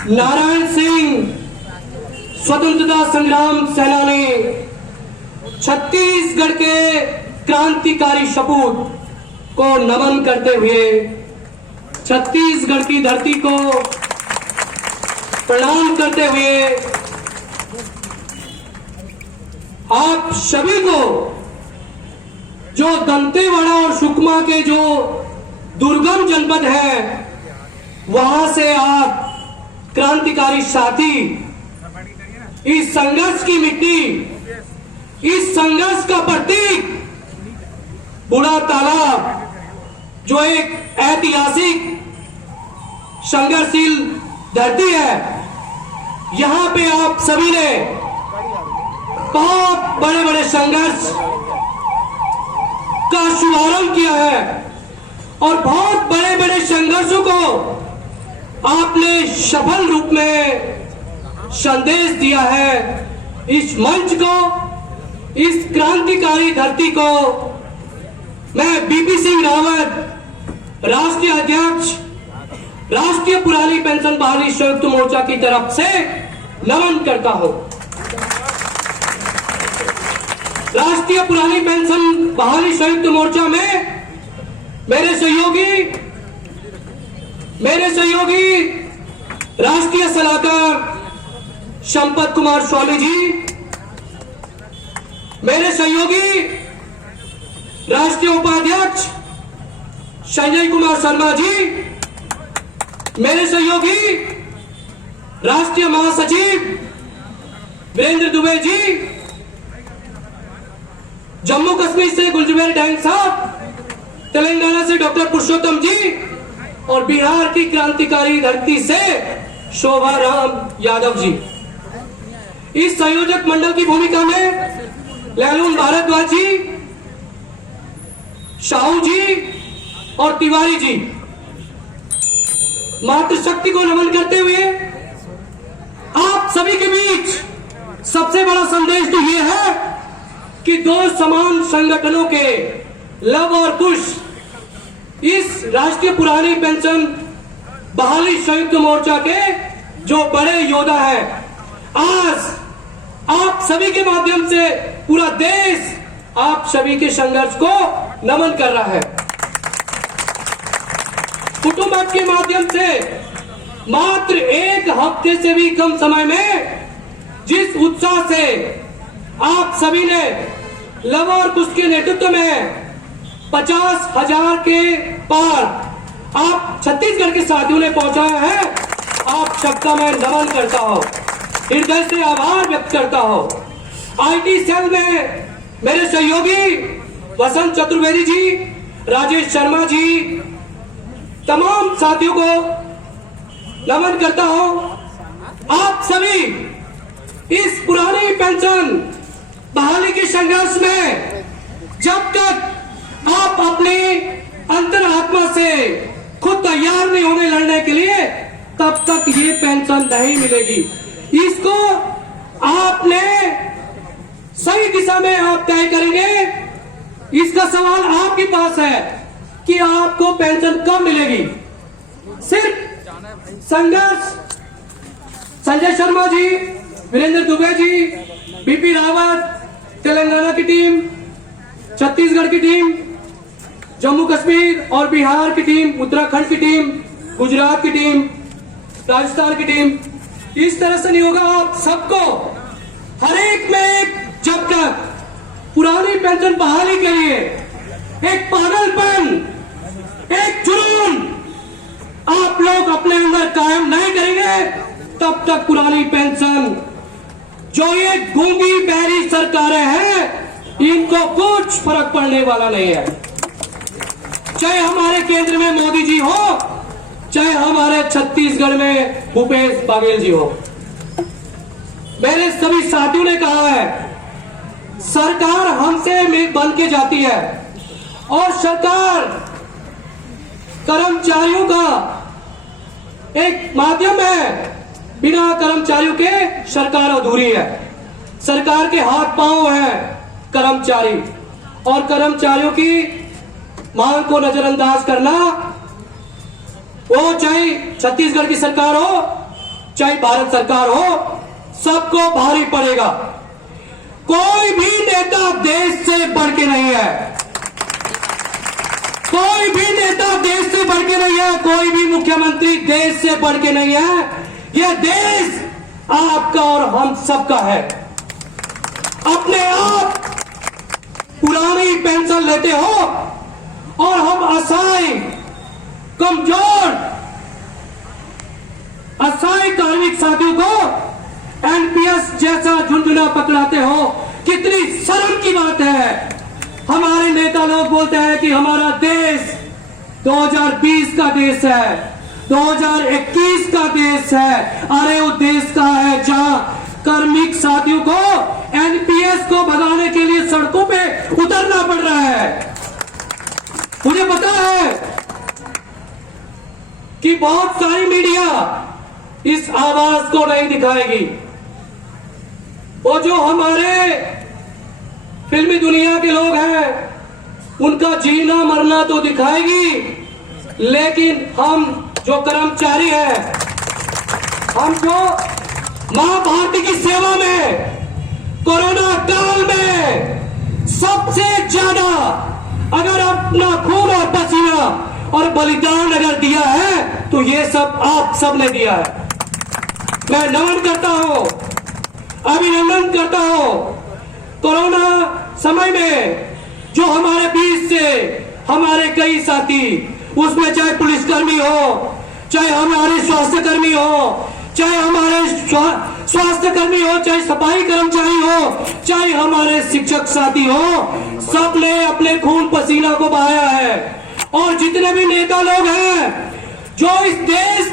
नारायण सिंह स्वतंत्रता संग्राम सेनानी, छत्तीसगढ़ के क्रांतिकारी सपूत को नमन करते हुए छत्तीसगढ़ की धरती को प्रणाम करते हुए आप सभी को जो दंतेवाड़ा और सुकमा के जो दुर्गम जनपद है वहां से आप क्रांतिकारी साथी इस संघर्ष की मिट्टी, इस संघर्ष का प्रतीक बूढ़ा तालाब जो एक ऐतिहासिक संघर्षशील धरती है, यहां पे आप सभी ने बहुत बड़े बड़े संघर्ष का शुभारंभ किया है और बहुत बड़े बड़े संघर्षों को आपने सफल रूप में संदेश दिया है। इस मंच को, इस क्रांतिकारी धरती को मैं बीपी सिंह रावत, राष्ट्रीय अध्यक्ष, राष्ट्रीय पुरानी पेंशन बहाली संयुक्त मोर्चा की तरफ से नमन करता हूं। राष्ट्रीय पुरानी पेंशन बहाली संयुक्त मोर्चा में मेरे सहयोगी राष्ट्रीय सलाहकार संपत कुमार स्वामी जी, मेरे सहयोगी राष्ट्रीय उपाध्यक्ष संजय कुमार शर्मा जी, मेरे सहयोगी राष्ट्रीय महासचिव वीरेंद्र दुबे जी, जम्मू कश्मीर से गुलजुबेर डैंग साहब, तेलंगाना से डॉक्टर पुरुषोत्तम जी और बिहार की क्रांतिकारी धरती से शोभा राम यादव जी। इस संयोजक मंडल की भूमिका में लैलून भारद्वाज जी, साहू जी और तिवारी जी। मातृशक्ति को नमन करते हुए आप सभी के बीच सबसे बड़ा संदेश तो यह है कि दो समान संगठनों के लव और कुश इस राष्ट्रीय पुरानी पेंशन बहाली संयुक्त मोर्चा के जो बड़े योद्धा हैं, आज आप सभी के माध्यम से पूरा देश आप सभी के संघर्ष को नमन कर रहा है। कुटुंब के माध्यम से मात्र एक हफ्ते से भी कम समय में जिस उत्साह से आप सभी ने लव और कुश के नेतृत्व में 50,000 के पार आप छत्तीसगढ़ के साथियों ने पहुंचाया है, आप सबका मैं नमन करता हूं, हृदय से आभार व्यक्त करता हूं। आईटी सेल में मेरे सहयोगी वसंत चतुर्वेदी जी, राजेश शर्मा जी, तमाम साथियों को नमन करता हूं। आप सभी इस पुरानी पेंशन बहाली के संघर्ष में जब तक आप अपने अंतरात्मा से खुद तैयार नहीं होने लड़ने के लिए, तब तक ये पेंशन नहीं मिलेगी। इसको आपने सही दिशा में आप तय करेंगे। इसका सवाल आपके पास है कि आपको पेंशन कब मिलेगी। सिर्फ संघर्ष संजय शर्मा जी, वीरेंद्र दुबे जी, बीपी रावत, तेलंगाना की टीम, छत्तीसगढ़ की टीम, जम्मू कश्मीर और बिहार की टीम, उत्तराखंड की टीम, गुजरात की टीम, राजस्थान की टीम, इस तरह से नहीं होगा। आप सबको हर एक में एक, जब तक पुरानी पेंशन बहाली के लिए एक पागलपन, एक जुनून आप लोग अपने अंदर कायम नहीं करेंगे, तब तक पुरानी पेंशन जो ये गूंगी बहरी सरकारें हैं, इनको कुछ फर्क पड़ने वाला नहीं है। चाहे हमारे केंद्र में मोदी जी हो, चाहे हमारे छत्तीसगढ़ में भूपेश बघेल जी हो। मेरे सभी साथियों ने कहा है, सरकार हमसे बन के जाती है और सरकार कर्मचारियों का एक माध्यम है। बिना कर्मचारियों के सरकार अधूरी है। सरकार के हाथ पांव है कर्मचारी, और कर्मचारियों की मांग को नजरअंदाज करना, वो चाहे छत्तीसगढ़ की सरकार हो, चाहे भारत सरकार हो, सबको भारी पड़ेगा। कोई भी नेता देश से बढ़ के नहीं है, कोई भी नेता देश से बढ़ के नहीं है, कोई भी मुख्यमंत्री देश से बढ़ के नहीं है। यह देश आपका और हम सबका है। अपने आप पुरानी पेंशन लेते हो और हम असहाय, कमजोर, असहाय कार्मिक साथियों को एनपीएस जैसा झुंझुना पकड़ाते हो। कितनी शर्म की बात है। हमारे नेता लोग बोलते हैं कि हमारा देश 2020 का देश है, 2021 का देश है। अरे वो देश का है जहां कार्मिक साथियों को एनपीएस को भगाने के लिए सड़कों पे उतरना पड़ रहा है। मुझे पता है कि बहुत सारी मीडिया इस आवाज को नहीं दिखाएगी। वो जो हमारे फिल्मी दुनिया के लोग हैं, उनका जीना मरना तो दिखाएगी, लेकिन हम जो कर्मचारी हैं, हम जो मां भारती की सेवा में कोरोना काल में सबसे ज्यादा अगर अपना खून और पसीना और बलिदान अगर दिया है तो ये सब आप सब ने दिया है। मैं नमन करता हूं, अभिनंदन करता हूं। कोरोना समय में जो हमारे बीच से हमारे कई साथी, उसमें चाहे पुलिसकर्मी हो, चाहे हमारे स्वास्थ्य कर्मी हो, चाहे हमारे स्वास्थ्य कर्मी हो, चाहे सफाई कर्मचारी हो, चाहे हमारे शिक्षक साथी हो, सबने अपने खून पसीना को बहाया है। और जितने भी नेता लोग हैं जो इस देश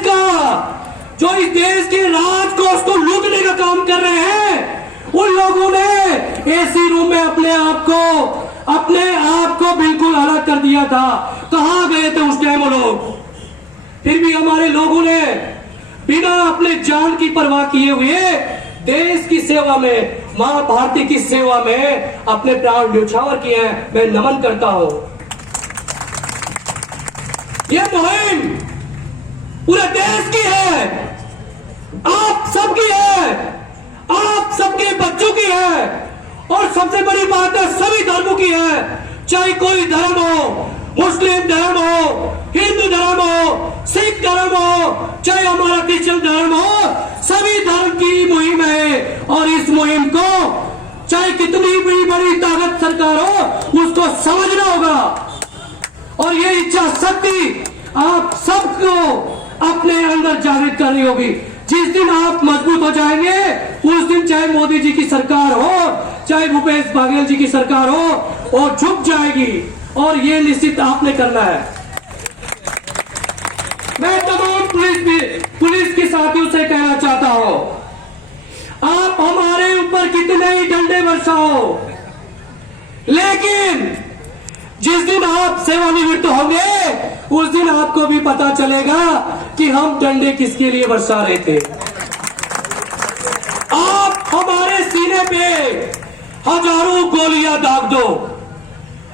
के राजकोष को लूटने का काम कर रहे हैं, उन लोगों ने एसी रूम में अपने आप को बिल्कुल अलग कर दिया था। कहां गए थे उस टाइम वो लोग? फिर भी हमारे लोगों ने बिना अपने जान की परवाह किए हुए देश की सेवा में, मां भारती की सेवा में अपने प्राण न्यौछावर किए हैं। मैं नमन करता हूं। यह मुहिम पूरे देश की है, आप सबकी है, आप सबके बच्चों की है, और सबसे बड़ी बात है सभी धर्मों की है। चाहे कोई धर्म हो, मुस्लिम धर्म हो, हिंदू धर्म हो, सिख धर्म हो, चाहे हमारा क्रिश्चियन धर्म हो, सभी धर्म की मुहिम है। और इस मुहिम को चाहे कितनी भी बड़ी ताकत सरकार हो, उसको समझना होगा। और ये इच्छा शक्ति आप सबको अपने अंदर जागृत करनी होगी। जिस दिन आप मजबूत हो जाएंगे, उस दिन चाहे मोदी जी की सरकार हो, चाहे भूपेश बघेल जी की सरकार हो, वो झुक जाएगी। और ये निश्चित आपने करना है। मैं तमाम पुलिस के साथियों से कहना चाहता हूं, आप हमारे ऊपर कितने ही डंडे बरसाओ, लेकिन जिस दिन आप सेवानिवृत्त होंगे, उस दिन आपको भी पता चलेगा कि हम डंडे किसके लिए बरसा रहे थे। आप हमारे सीने पे हजारों गोलियां दाग दो,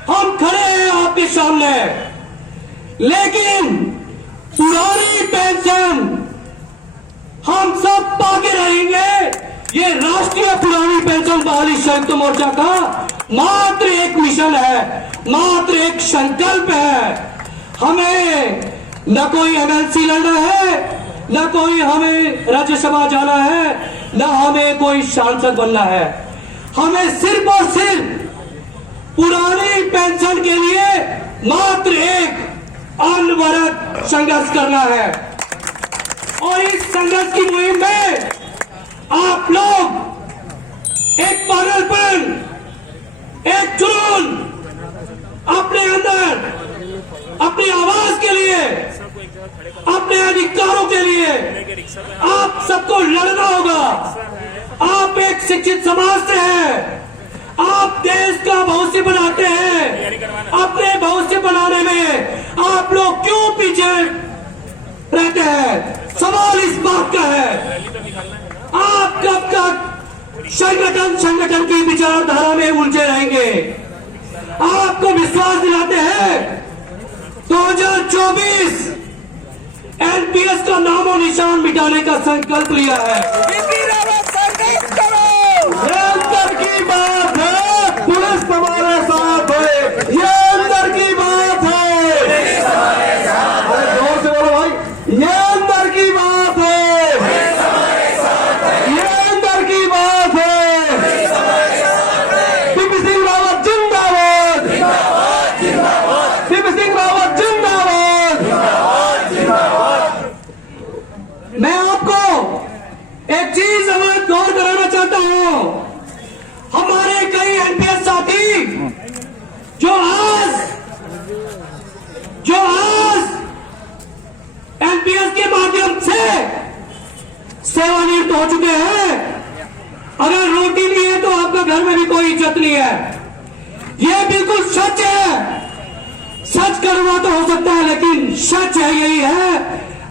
हम खड़े हैं आपके सामने, लेकिन पुरानी पेंशन हम सब पाके रहेंगे। ये राष्ट्रीय पुरानी पेंशन बहाली संयुक्त मोर्चा का मात्र एक मिशन है, मात्र एक संकल्प है। हमें न कोई एमएलसी लड़ना है, न कोई हमें राज्यसभा जाना है, न हमें कोई सांसद बनना है। हमें सिर्फ और सिर्फ पुरानी पेंशन के लिए मात्र एक अनवरत संघर्ष करना है। और इस संघर्ष की मुहिम में आप लोग एक पागलपन, एक जुनून अपने अंदर, अपनी आवाज के लिए, अपने अधिकारों के लिए आप सबको लड़ना होगा। आप एक शिक्षित समाज से हैं, आप देश का भविष्य बनाते हैं। अपने भविष्य बनाने में आप लोग क्यों पीछे रहते हैं? सवाल इस बात का है, आप कब तक संगठन की विचारधारा में उलझे रहेंगे? आपको विश्वास दिलाते हैं 2024 एनपीएस का नामो निशान मिटाने का संकल्प लिया है। ये अंदर की बात है, पुलिस हमारे साथ है, ये अंदर की बात है। अरे जोर से बोलो भाई, ये अंदर की बात है, ये अंदर की बात है। बीपी सिंह रावत जिंदाबाद, बीपी सिंह रावत जिंदाबाद। मैं आपको एक चीज अवगत गौर कराना चाहता हूं। हमारे कई एनपीएस साथी जो आज एनपीएस के माध्यम से सेवानिवृत्त हो चुके हैं, अगर रोटी नहीं है तो आपका घर में भी कोई इज्जत नहीं है। यह बिल्कुल सच है। सच कड़वा तो हो सकता है, लेकिन सच है, यही है।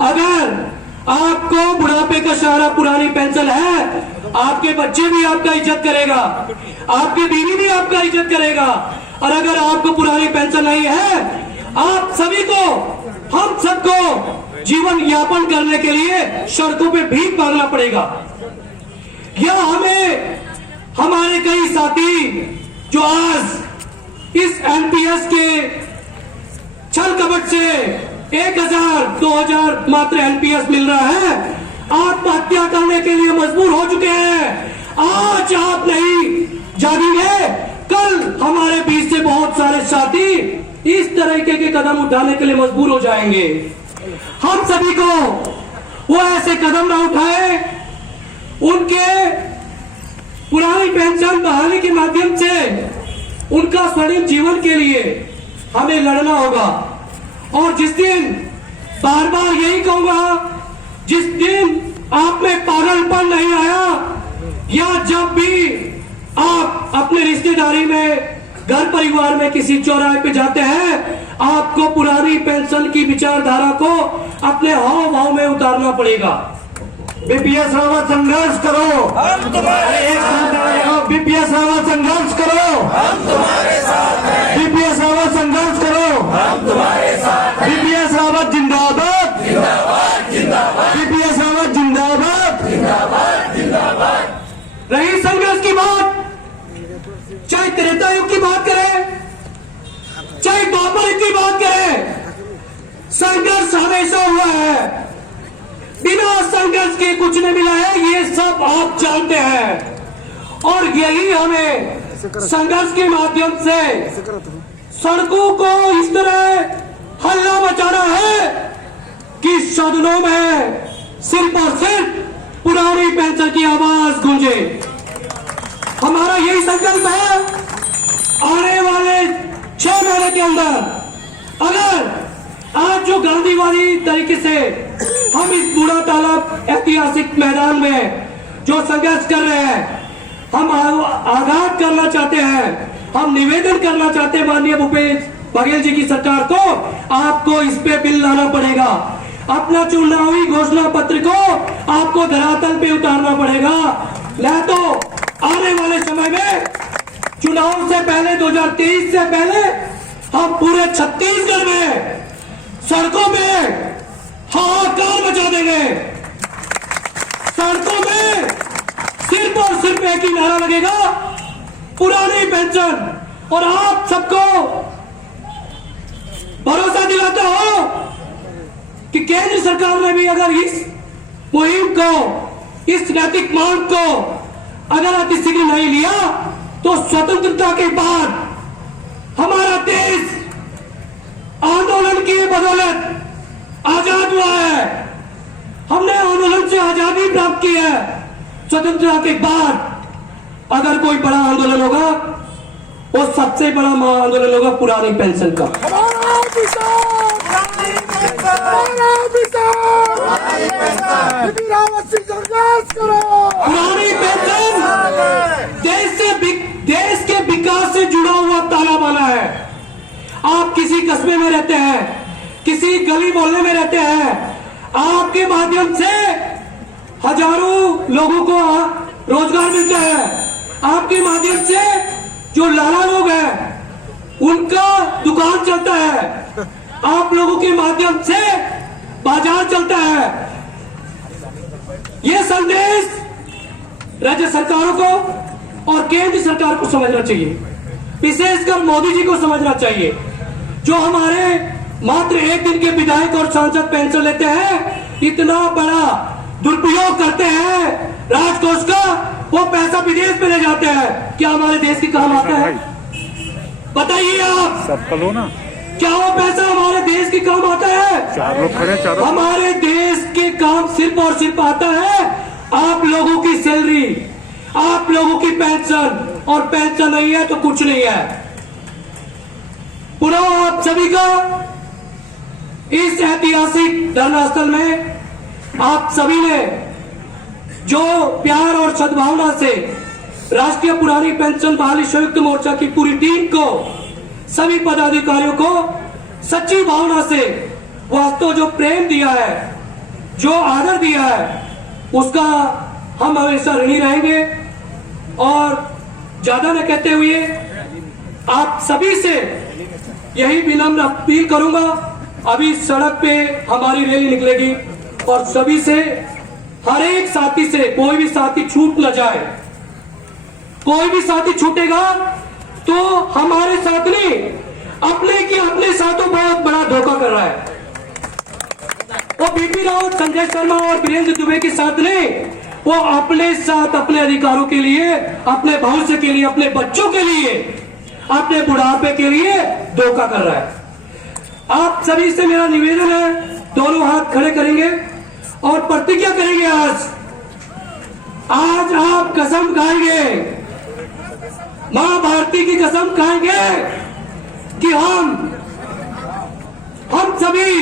अगर आपको बुढ़ापे का सहारा पुरानी पेंशन है, आपके बच्चे भी आपका इज्जत करेगा, आपकी बीवी भी आपका इज्जत करेगा। और अगर आपको पुरानी पेंशन नहीं है, आप सभी को, हम सबको जीवन यापन करने के लिए सड़कों पे भीख मांगना पड़ेगा। या हमें हमारे कई साथी जो आज इस एनपीएस के छल कपट से 1000 2000 मात्र एनपीएस मिल रहा है, आत्महत्या करने के लिए मजबूर हो चुके हैं। आज आप नहीं जागेंगे, कल हमारे बीच से बहुत सारे साथी इस तरीके के कदम उठाने के लिए मजबूर हो जाएंगे। हम सभी को वो ऐसे कदम ना उठाए, उनके पुरानी पेंशन बहाली के माध्यम से उनका स्वर्णिम जीवन के लिए हमें लड़ना होगा। और जिस दिन, बार बार यही कहूंगा, जिस दिन आप में पागलपन नहीं आया, या जब भी आप अपने रिश्तेदारी में, घर परिवार में किसी चौराहे पे जाते हैं, आपको पुरानी पेंशन की विचारधारा को अपने हाव भाव में उतारना पड़ेगा। बीपीएस रावत संघर्ष करो, हम तुम्हारे साथ हैं, बीपीएस रावत संघर्ष करो, हम तुम्हारे साथ हैं, बीपीएस रावत संघर्ष करो, हम तुम्हारे साथ हैं। बीपीएस रावत जिंदाबाद, जिंदाबाद जिंदाबाद बीपीएस रावत जिंदाबाद। जिंदाबाद जिंदाबाद। रही संघर्ष की बात, चाहे त्रेता युग की बात करें, चाहे द्वापर युग की बात करें, संघर्ष हमेशा हुआ है। बिना संघर्ष के कुछ नहीं मिला है, ये सब आप जानते हैं। और यही हमें संघर्ष के माध्यम से सड़कों को इस तरह हल्ला मचाना है कि सदनों में सिर्फ और सिर्फ पुरानी पेंशन की आवाज गूंजे। हमारा यही संकल्प है। आने वाले 6 महीने के अंदर अगर आज जो गांधीवादी तरीके से हम इस बूढ़ा तालाब ऐतिहासिक मैदान में जो संघर्ष कर रहे हैं, हम आगाज करना चाहते हैं, हम निवेदन करना चाहते हैं माननीय भूपेश बघेल जी की सरकार को, आपको इस पे बिल लाना पड़ेगा। अपना चुनावी घोषणा पत्र को आपको धरातल पे उतारना पड़ेगा। नहीं तो आने वाले समय में चुनाव से पहले, 2023 से पहले, हम पूरे छत्तीसगढ़ में सड़कों में हाहाकार मचा देंगे। सड़कों में सिर्फ और सिर्फ एक ही नारा लगेगा, पुरानी पेंशन। और आप सबको भरोसा दिलाता हो कि केंद्र सरकार ने भी अगर इस मुहिम को, इस नैतिक मांग को अगर अतिशीघ्र नहीं लिया, तो स्वतंत्रता के बाद हमारा देश आंदोलन की बदौलत आजाद हुआ है। हमने आंदोलन से आजादी प्राप्त की है। स्वतंत्रता के बाद अगर कोई बड़ा आंदोलन होगा, वो सबसे बड़ा आंदोलन होगा पुरानी पेंशन का। पुरानी पेंशन देश के विकास से जुड़ा हुआ ताला बाना है। आप किसी कस्बे में रहते हैं, किसी गली मोहल्ले में रहते हैं, आपके माध्यम से हजारों लोगों को रोजगार मिलता है। आपके माध्यम से जो लाला लोग हैं उनका दुकान चलता है। आप लोगों के माध्यम से बाजार चलता संदेश राज्य सरकारों को और केंद्र सरकार को समझना चाहिए, विशेषकर मोदी जी को समझना चाहिए, जो हमारे मात्र एक दिन के विधायक और सांसद पेंशन लेते हैं, इतना बड़ा दुरुपयोग करते हैं राजकोष का, वो पैसा विदेश में ले जाते हैं। क्या हमारे देश के काम आता है? बताइए आप, सबका लो ना, क्या वो पैसा हमारे देश के काम आता है? चार लोग खड़े, चारों हमारे देश के काम सिर्फ और सिर्फ आता है आप लोगों की सैलरी, आप लोगों की पेंशन, और पेंशन नहीं है तो कुछ नहीं है। पुनः आप सभी का इस ऐतिहासिक धरना स्थल में आप सभी ने जो प्यार और सद्भावना से राष्ट्रीय पुरानी पेंशन बहाली संयुक्त मोर्चा की पूरी टीम को, सभी पदाधिकारियों को सच्ची भावना से वास्तव जो प्रेम दिया है, जो आदर दिया है, उसका हम हमेशा ऋणी रहेंगे। और ज्यादा न कहते हुए आप सभी से यही विनम्र अपील करूंगा, अभी सड़क पे हमारी रैली निकलेगी और सभी से, हर एक साथी से, कोई भी साथी छूट न जाए। कोई भी साथी छूटेगा तो हमारे साथ नहीं, अपने साथों बहुत बड़ा धोखा कर रहा है। वो बीपी रावत, संजय शर्मा और वीरेंद्र दुबे के साथ नहीं, वो अपने साथ अपने अधिकारों के लिए, अपने भविष्य के लिए, अपने बच्चों के लिए, अपने बुढ़ापे के लिए धोखा कर रहा है। आप सभी से मेरा निवेदन है, दोनों हाथ खड़े करेंगे और प्रतिज्ञा करेंगे। आज आप कसम खाएंगे, मां भारती की कसम खाएंगे कि हम सभी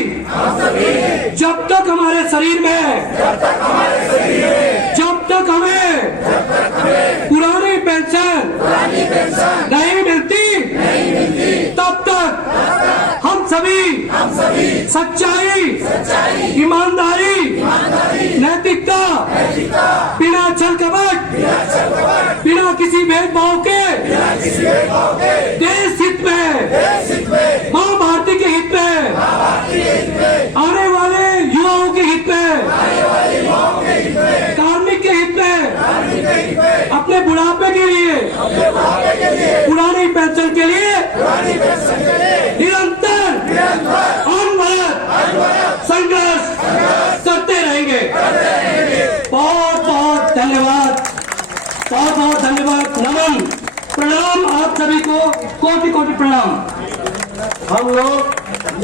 जब तक हमारे शरीर में, जब तक हमें पुरानी पेंशन नहीं मिलती, तब तक हम सभी सच्चाई, ईमानदारी, नैतिकता, बिना छल कपट, बिना किसी भेदभाव के, देश हित में, मां भारती के हित में, आने वाले युवाओं के हित में, कार्मिक के हित में, अपने बुढ़ापे के लिए, पुरानी पेंशन के लिए निरंतर अनवरत संघर्ष करते रहेंगे। बहुत बहुत धन्यवाद, बहुत बहुत धन्यवाद। नमन, प्रणाम आप सभी को, कोटि कोटि प्रणाम। हम लोग